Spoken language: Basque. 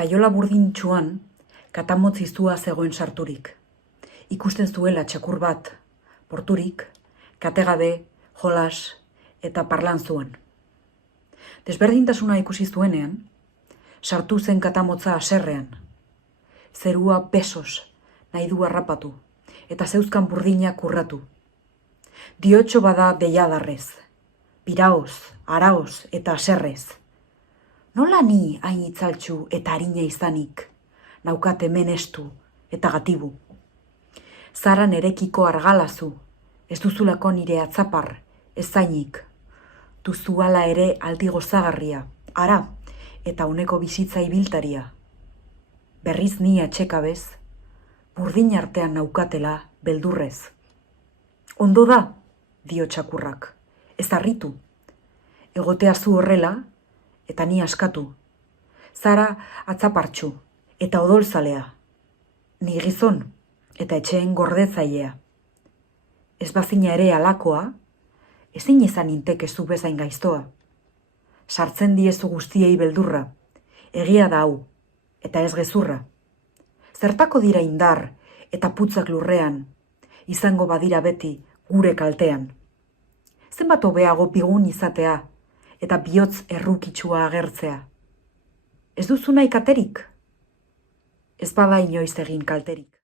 Kaiola burdintxuan, katamotz izua zegoen sarturik. Ikusten zuela txakur bat, porturik, kategabe, jolas eta parlan zuen. Desberdintasuna ikusi zuenean, sartu zen katamotza haserrean. Zerua besos nahi du harrapatu, eta zeuzkan burdinak urratu. Diotxo bada deiadarrez, piraoz, araoz eta haserrez. Nola ni hain itzaltxu eta harina izanik, naukat hemen estu eta gatibu. Zaran erekiko argalazu, ez duzulako nire atzapar, ez zainik. Duzuala ere aldi gozagarria, ara, eta uneko bizitza ibiltaria. Berriz ni atxekabez, burdin artean naukatela beldurrez. Ondo da, dio txakurrak, ez harritu. Egotea zu horrela, eta ni askatu. Zara atzapartxu, eta odolzalea. Ni gizon, eta etxeen gordetzailea. Ez bazina ere alakoa, ezin izan inteke zu bezain gaiztoa. Sartzen diezu guztiei beldurra, egia da hau, eta ez gezurra. Zertako dira indar eta putzak lurrean, izango badira beti gure kaltean. Zenbat hobeago bigun izatea, eta bihotz errukitsua agertzea. Ez duzu nahi katerik? Ez bada inoiz egin kalterik.